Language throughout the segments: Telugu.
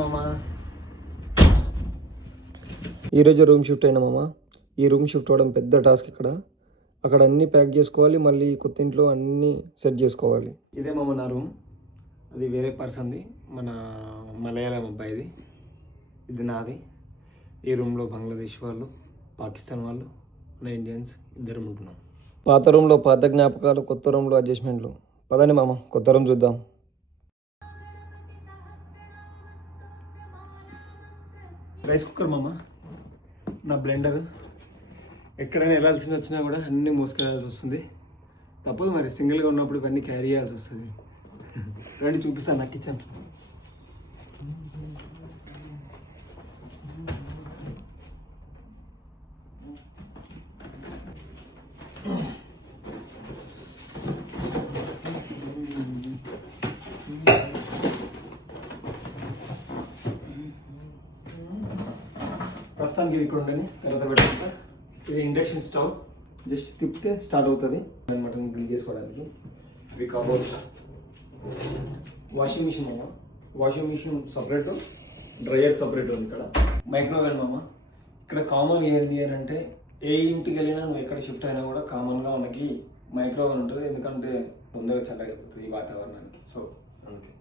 మామ. ఈరోజు రూమ్ షిఫ్ట్ అయినా మామ. ఈ రూమ్ షిఫ్ట్ అవ్వడం పెద్ద టాస్క్ ఇక్కడ. అక్కడ అన్నీ ప్యాక్ చేసుకోవాలి మళ్ళీ కొత్త ఇంట్లో అన్నీ సెట్ చేసుకోవాలి. ఇదే మామ నా రూమ్ అది వేరే పర్సన్ది. మన మలయాళం అబ్బాయిది. ఇది నాది. ఈ రూమ్లో బంగ్లాదేశ్ వాళ్ళు పాకిస్తాన్ వాళ్ళు మన ఇండియన్స్ ఇద్దరం ఉంటున్నాం. పాత రూమ్లో పాత జ్ఞాపకాలు కొత్త రూమ్లో అడ్జస్ట్మెంట్లు పదండి మామ కొత్త రూమ్ చూద్దాం. రైస్ కుక్కర్ మామ. నా బ్లెండర్. ఎక్కడైనా వెళ్ళాల్సి వచ్చినా కూడా అన్నీ మోసుకెళ్ళాల్సి వస్తుంది. తప్పదు మరి సింగిల్గా ఉన్నప్పుడు ఇవన్నీ క్యారీ చేయాల్సి వస్తుంది. రండి చూపిస్తాను నా కిచెన్ ప్రస్తుతానికి ఇది ఇక్కడ ఉండని తర్వాత పెట్టుకుంటా. ఇది ఇండక్షన్ స్టవ్. జస్ట్ తిప్పితే స్టార్ట్ అవుతుంది. మటన్ గ్రిల్ చేసుకోవడానికి. ఇవి కబోర్డ్స్ వాషింగ్ మిషన్ మామ washing machine separate dryer separate ఉంది ఇక్కడ. మైక్రోవేవ్ మామ. ఇక్కడ కామన్ ఏంది అని అంటే ఏ ఇంటికి వెళ్ళినా నువ్వు ఎక్కడ షిఫ్ట్ అయినా కూడా కామన్గా మనకి మైక్రోవేవ్ ఉంటుంది. ఎందుకంటే తొందరగా చల్లగైపోతుంది ఈ వాతావరణానికి. సో అందుకే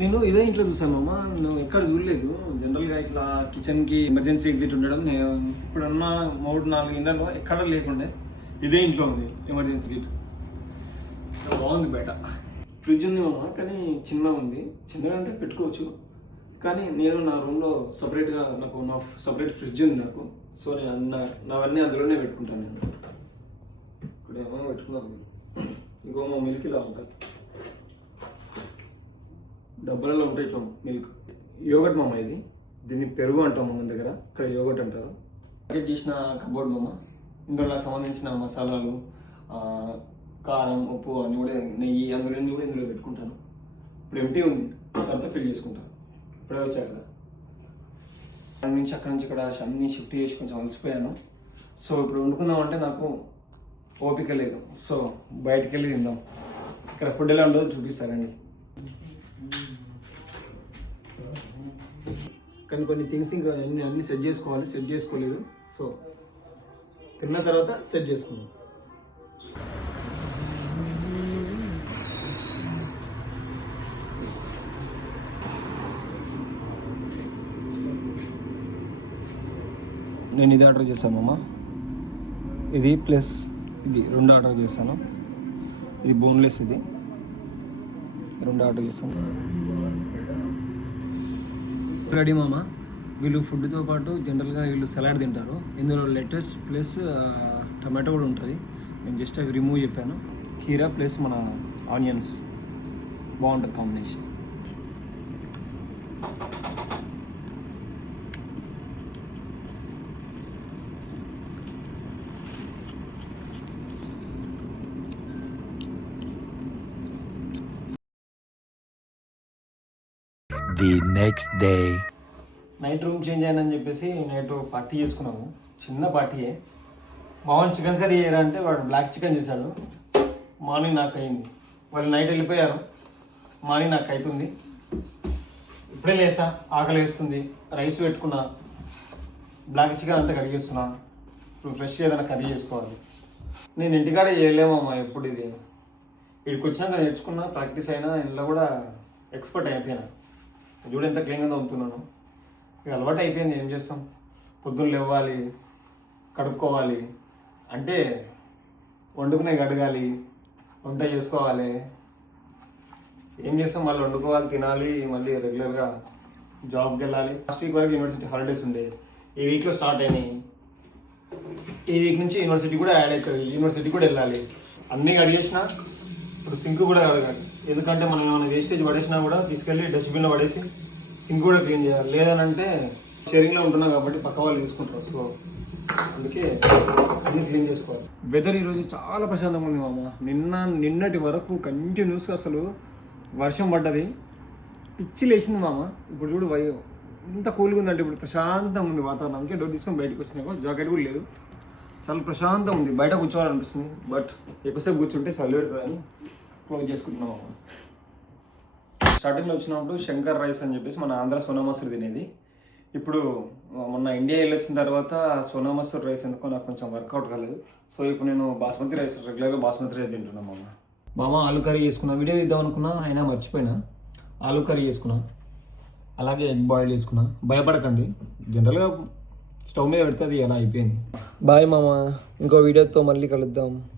నేను ఇదే ఇంట్లో చూసాను అమ్మ నువ్వు ఎక్కడ చూడలేదు. జనరల్గా ఇట్లా కిచెన్కి ఎమర్జెన్సీ ఎగ్జిట్ ఉండడం నేను ఇప్పుడున్న మూడు నాలుగు ఇండ్లలో ఎక్కడ లేకుండే ఇదే ఇంట్లో ఉంది ఎమర్జెన్సీ గిట్ బాగుంది బయట. ఫ్రిడ్జ్ ఉంది మామ కానీ చిన్నగా ఉంది. చిన్నగా అంటే పెట్టుకోవచ్చు. కానీ నేను నా రూమ్లో సపరేట్గా నాకు నా సపరేట్ ఫ్రిడ్జ్ ఉంది నాకు. సో నేను అన్న నావన్నీ అందులోనే పెట్టుకుంటాను నేను. ఇక్కడ ఏమో పెట్టుకున్నాను. ఇంకో మా మిల్క్ ఇలా ఉంటుంది డబ్బాలలో ఉంటాయి ఇట్లా మిల్క్. యోగట్ మామ ఇది. దీన్ని పెరుగు అంటాం మన దగ్గర. ఇక్కడ యోగట్ అంటారు. ప్యాకెట్ చేసిన కబోర్డ్ మామ. ఇందులో సంబంధించిన మసాలాలు కారం ఉప్పు అన్నీ కూడా నెయ్యి అందులో అన్నీ కూడా ఇందులో పెట్టుకుంటాను. ఇప్పుడు ఎంటీ ఉంది. తర్వాత ఫిల్ చేసుకుంటాను ఇప్పుడే వచ్చా కదా. అక్కడ నుంచి అక్కడ నుంచి ఇక్కడ అన్నీ షిఫ్ట్ చేసి కొంచెం అలసిపోయాను. సో ఇప్పుడు వండుకుందామంటే నాకు ఓపిక లేదు. సో బయటికి వెళ్ళి తిందాం. ఇక్కడ ఫుడ్ ఎలా ఉండదు చూపిస్తారండి. కానీ కొన్ని థింగ్స్ ఇంకా అన్ని అన్ని సెట్ చేసుకోవాలి సెట్ చేసుకోలేదు. సో తిన్న తర్వాత సెట్ చేసుకుందాం. నేను ఇది ఆర్డర్ చేశాను అమ్మా. ఇది ప్లస్ ఇది రెండు ఆర్డర్ చేశాను. ఇది బోన్లెస్ ఇది. రెండు ఆర్డర్ చేశాను. రెడీ మామ. వీళ్ళు ఫుడ్తో పాటు జనరల్గా వీళ్ళు సలాడ్ తింటారు. ఇందులో లెటర్స్ ప్లస్ టమాటో కూడా ఉంటుంది. నేను జస్ట్ అవి రిమూవ్ చెప్పాను. కీరా ప్లస్ మన ఆనియన్స్. బాగుంటుంది combination. The next day night room change అయ్యానని చెప్పేసి నైట్ పార్టీ చేసుకున్నాము. చిన్న పార్టీయే మామూలు చికెన్ కర్రీ చేయరా అంటే వాడు బ్లాక్ చికెన్ చేశాడు. మార్నింగ్ నాకు అయింది. వాళ్ళు నైట్ వెళ్ళిపోయారు. మార్నింగ్ నాకు అవుతుంది. ఇప్పుడే లేసా ఆకలి వేస్తుంది. రైస్ పెట్టుకున్నా. బ్లాక్ చికెన్ అంతా కడిగేస్తున్నా ఇప్పుడు ఫ్రెష్ ఏదైనా కర్రీ చేసుకోవాలి. నేను ఇంటికాడే చేయలేమమ్మా ఎప్పుడు ఇది. ఇక్కడికి వచ్చినాక నేర్చుకున్నా ప్రాక్టీస్ అయినా ఇంట్లో కూడా ఎక్స్పర్ట్ అయిపోయినా. చూడు ఎంత క్లీన్గా తమ్ముతున్నాను ఇక అలవాటు అయిపోయింది ఏం చేస్తాం? పొద్దున్న లేవాలి కడుక్కోవాలి. అంటే వండుకునే కడగాలి వంట చేసుకోవాలి. ఏం చేస్తాం? మళ్ళీ వండుకోవాలి తినాలి మళ్ళీ రెగ్యులర్గా జాబ్కి వెళ్ళాలి. లాస్ట్ వీక్ వరకు యూనివర్సిటీ హాలిడేస్ ఉండే. ఈ వీక్లో స్టార్ట్ అయినాయి. ఈ వీక్ నుంచి యూనివర్సిటీ కూడా యాడ్ అవుతుంది యూనివర్సిటీ కూడా వెళ్ళాలి. అన్నీ అడిగేసిన ఇప్పుడు సింక్ కూడా కడగాలి ఎందుకంటే మనం ఏమైనా వేస్టేజ్ పడేసినా కూడా తీసుకెళ్ళి డస్ట్బిన్లో పడేసి సింక్ కూడా క్లీన్ చేయాలి. లేదనంటే షేరింగ్లో ఉంటున్నాం కాబట్టి పక్క వాళ్ళు చూసుకుంటారు సో అందుకే అన్ని క్లీన్ చేసుకోవాలి. వెదర్ ఈరోజు చాలా ప్రశాంతంగా ఉంది మామ. నిన్న నిన్నటి వరకు కంటిన్యూస్గా అసలు వర్షం పడ్డది. పిచ్చి లేచింది మామ. ఇప్పుడు చూడు వై ఎంత కూల్గా ఉందంటే ఇప్పుడు ప్రశాంతంగా ఉంది వాతావరణం. అందుకే డోర్ తీసుకొని బయటకు వచ్చినాక జాకెట్ కూడా లేదు. చాలా ప్రశాంతంగా ఉంది. బయట కూర్చోవాలనిపిస్తుంది. బట్ ఎక్కువసేపు కూర్చుంటే చలి పెడుతుందని క్లోజ్ చేసుకుంటున్నాం మామ. స్టార్టింగ్లో వచ్చినప్పుడు శంకర్ రైస్ అని చెప్పేసి మన ఆంధ్ర సోనా మసూరి తినేది. ఇప్పుడు మొన్న ఇండియా వెళ్ళి వచ్చిన తర్వాత సోనామసూరి రైస్ ఎందుకో నాకు కొంచెం వర్కౌట్ కాలేదు. సో ఇప్పుడు నేను బాస్మతి రైస్ రెగ్యులర్గా బాస్మతి రైస్ తింటున్నాను మామ. మామ ఆలు కర్రీ చేసుకున్నా. వీడియో ఇద్దాం అనుకున్నా అయినా మర్చిపోయినా. ఆలు కర్రీ చేసుకున్నా. అలాగే ఎగ్ బాయిల్ చేసుకున్నా. భయపడకండి. జనరల్గా స్టవ్ మీద పెడితే అది ఎలా అయిపోయింది. బాయ్ మామ. ఇంకో వీడియోతో మళ్ళీ కలుద్దాం.